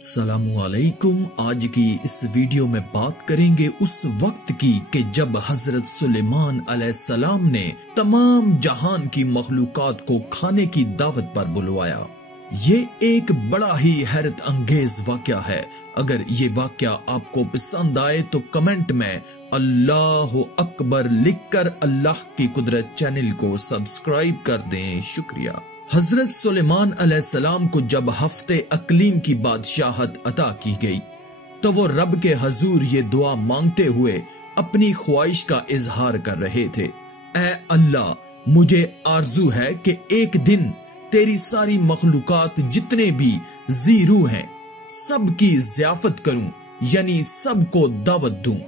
السلام علیکم۔ آج کی اس ویڈیو میں بات کریں گے اس وقت کی کہ جب حضرت سلیمان علیہ السلام نے تمام جہان کی مخلوقات کو کھانے کی دعوت پر بلوایا۔ یہ ایک بڑا ہی حیرت انگیز واقعہ ہے۔ اگر یہ واقعہ آپ کو پسند آئے تو کمنٹ میں اللہ اکبر لکھ کر اللہ کی قدرت چینل کو سبسکرائب کر دیں۔ شکریہ۔ حضرت سلیمان علیہ السلام کو جب ہفتے اقلیم کی بادشاہت عطا کی گئی تو وہ رب کے حضور یہ دعا مانگتے ہوئے اپنی خواہش کا اظہار کر رہے تھے، اے اللہ، مجھے آرزو ہے کہ ایک دن تیری ساری مخلوقات جتنے بھی ذی روح ہیں سب کی ضیافت کروں، یعنی سب کو دعوت دوں۔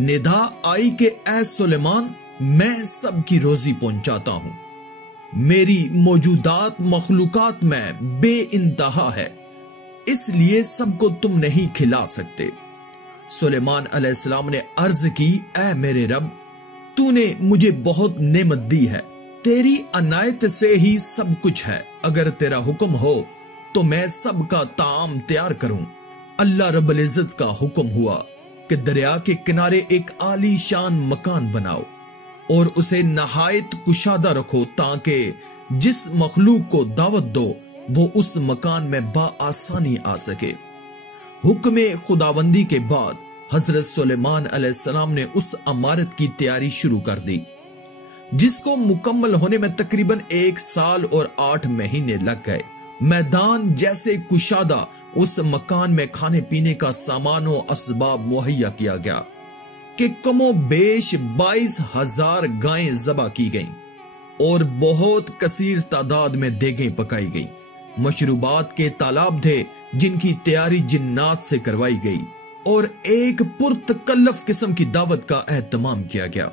ندا آئی کہ اے سلیمان، میں سب کی روزی پہنچاتا ہوں، میری موجودات مخلوقات میں بے انتہا ہے، اس لیے سب کو تم نہیں کھلا سکتے۔ سلیمان علیہ السلام نے عرض کی، اے میرے رب، تو نے مجھے بہت نعمت دی ہے، تیری عنایت سے ہی سب کچھ ہے، اگر تیرا حکم ہو تو میں سب کا طعام تیار کروں۔ اللہ رب العزت کا حکم ہوا کہ دریا کے کنارے ایک عالی شان مکان بناؤ اور اسے نہایت کشادہ رکھو تاکہ جس مخلوق کو دعوت دو وہ اس مکان میں بآسانی آ سکے۔ حکم خداوندی کے بعد حضرت سلیمان علیہ السلام نے اس عمارت کی تیاری شروع کر دی، جس کو مکمل ہونے میں تقریباً 1 سال اور 8 مہینے لگ گئے۔ میدان جیسے کشادہ اس مکان میں کھانے پینے کا سامان و اسباب مہیا کیا گیا کہ کم و بیش 22,000 گائیں ذبح کی گئیں اور بہت کثیر تعداد میں دیگیں پکائی گئیں۔ مشروبات کے تالاب تھے جن کی تیاری جنات سے کروائی گئی اور ایک پرتکلف قسم کی دعوت کا اہتمام کیا گیا۔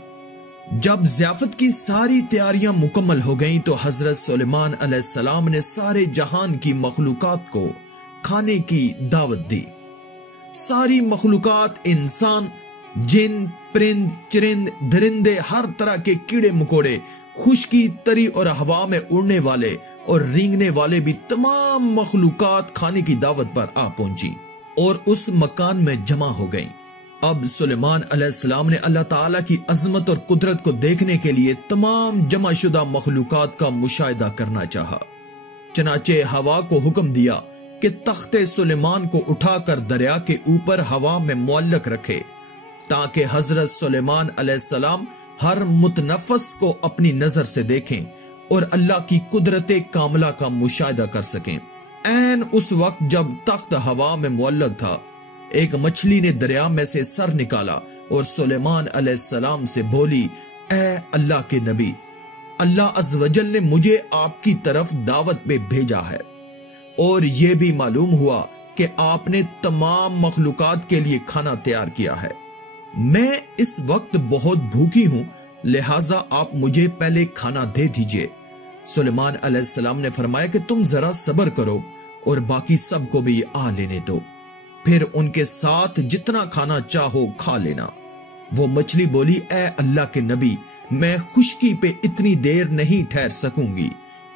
جب ضیافت کی ساری تیاریاں مکمل ہو گئیں تو حضرت سلیمان علیہ السلام نے سارے جہان کی مخلوقات کو کھانے کی دعوت دی۔ ساری مخلوقات، انسان، جن، پرند، چرند، درندے، ہر طرح کے کیڑے مکوڑے، خشکی، تری اور ہوا میں اڑنے والے اور رینگنے والے بھی، تمام مخلوقات کھانے کی دعوت پر آ پہنچی اور اس مکان میں جمع ہو گئیں۔ اب سلیمان علیہ السلام نے اللہ تعالیٰ کی عظمت اور قدرت کو دیکھنے کے لیے تمام جمع شدہ مخلوقات کا مشاہدہ کرنا چاہا۔ چنانچہ ہوا کو حکم دیا کہ تخت سلیمان کو اٹھا کر دریا کے اوپر ہوا میں معلق رکھے تاکہ حضرت سلیمان علیہ السلام ہر متنفس کو اپنی نظر سے دیکھیں اور اللہ کی قدرت کاملہ کا مشاہدہ کر سکیں۔ عین اس وقت جب تخت ہوا میں معلق تھا، ایک مچھلی نے دریا میں سے سر نکالا اور سلیمان علیہ السلام سے بولی، اے اللہ کے نبی، اللہ عز و جل نے مجھے آپ کی طرف دعوت پہ بھیجا ہے اور یہ بھی معلوم ہوا کہ آپ نے تمام مخلوقات کے لیے کھانا تیار کیا ہے۔ میں اس وقت بہت بھوکی ہوں، لہٰذا آپ مجھے پہلے کھانا دے دیجئے۔ سلیمان علیہ السلام نے فرمایا کہ تم ذرا صبر کرو اور باقی سب کو بھی آ لینے دو، پھر ان کے ساتھ جتنا کھانا چاہو کھا لینا۔ وہ مچھلی بولی، اے اللہ کے نبی، میں خشکی پہ اتنی دیر نہیں ٹھہر سکوں گی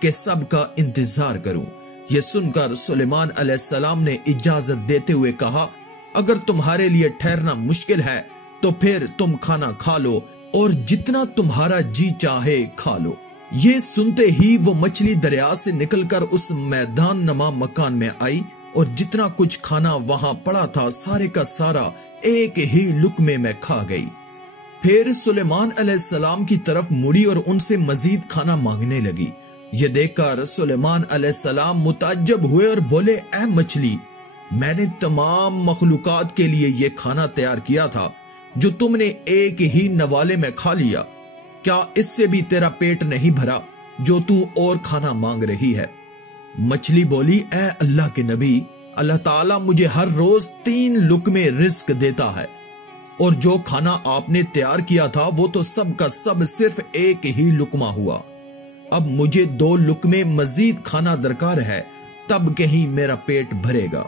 کہ سب کا انتظار کروں۔ یہ سن کر سلیمان علیہ السلام نے اجازت دیتے ہوئے کہا، اگر تمہارے لیے ٹھہرنا مشکل ہے تو پھر تم کھانا کھا لو اور جتنا تمہارا جی چاہے کھا لو۔ یہ سنتے ہی وہ مچھلی دریا سے نکل کر اس میدان نما مکان میں آئی اور جتنا کچھ کھانا وہاں پڑا تھا سارے کا سارا ایک ہی لقمے میں کھا گئی۔ پھر سلیمان علیہ السلام کی طرف مڑی اور ان سے مزید کھانا مانگنے لگی۔ یہ دیکھ کر سلیمان علیہ السلام متعجب ہوئے اور بولے، اے مچھلی، میں نے تمام مخلوقات کے لیے یہ کھانا تیار کیا تھا جو تم نے ایک ہی نوالے میں کھا لیا، کیا اس سے بھی تیرا پیٹ نہیں بھرا جو تو اور کھانا مانگ رہی ہے؟ مچھلی بولی، اے اللہ کے نبی، اللہ تعالیٰ مجھے ہر روز 3 لقمے رزق دیتا ہے اور جو کھانا آپ نے تیار کیا تھا وہ تو سب کا سب صرف ایک ہی لقمہ ہوا، اب مجھے 2 لقمے مزید کھانا درکار ہے، تب کہیں میرا پیٹ بھرے گا۔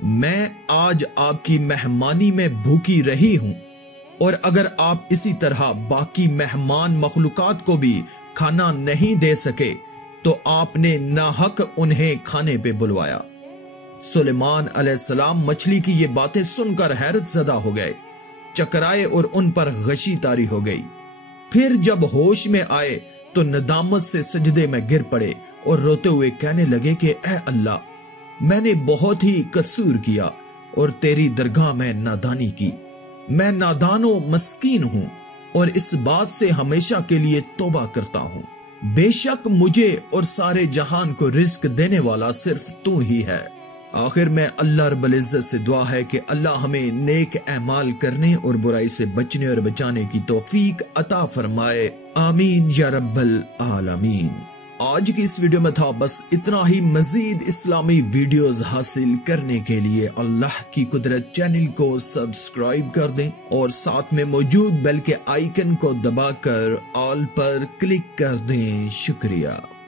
میں آج آپ کی مہمانی میں بھوکی رہی ہوں اور اگر آپ اسی طرح باقی مہمان مخلوقات کو بھی کھانا نہیں دے سکے تو آپ نے ناحق انہیں کھانے پہ بلوایا۔ سلیمان علیہ السلام مچھلی کی یہ باتیں سن کر حیرت زدہ ہو گئے، چکرائے اور ان پر غشی طاری ہو گئی۔ پھر جب ہوش میں آئے تو ندامت سے سجدے میں گر پڑے اور روتے ہوئے کہنے لگے کہ اے اللہ، میں نے بہت ہی قصور کیا اور تیری درگاہ میں نادانی کی۔ میں نادان و مسکین ہوں اور اس بات سے ہمیشہ کے لیے توبہ کرتا ہوں۔ بے شک مجھے اور سارے جہان کو رزق دینے والا صرف تو ہی ہے۔ آخر میں اللہ رب العزت سے دعا ہے کہ اللہ ہمیں نیک اعمال کرنے اور برائی سے بچنے اور بچانے کی توفیق عطا فرمائے، آمین یا رب العالمین۔ آج کی اس ویڈیو میں تھا بس اتنا ہی۔ مزید اسلامی ویڈیوز حاصل کرنے کے لیے اللہ کی قدرت چینل کو سبسکرائب کر دیں اور ساتھ میں موجود بیل کے آئیکن کو دبا کر آل پر کلک کر دیں۔ شکریہ۔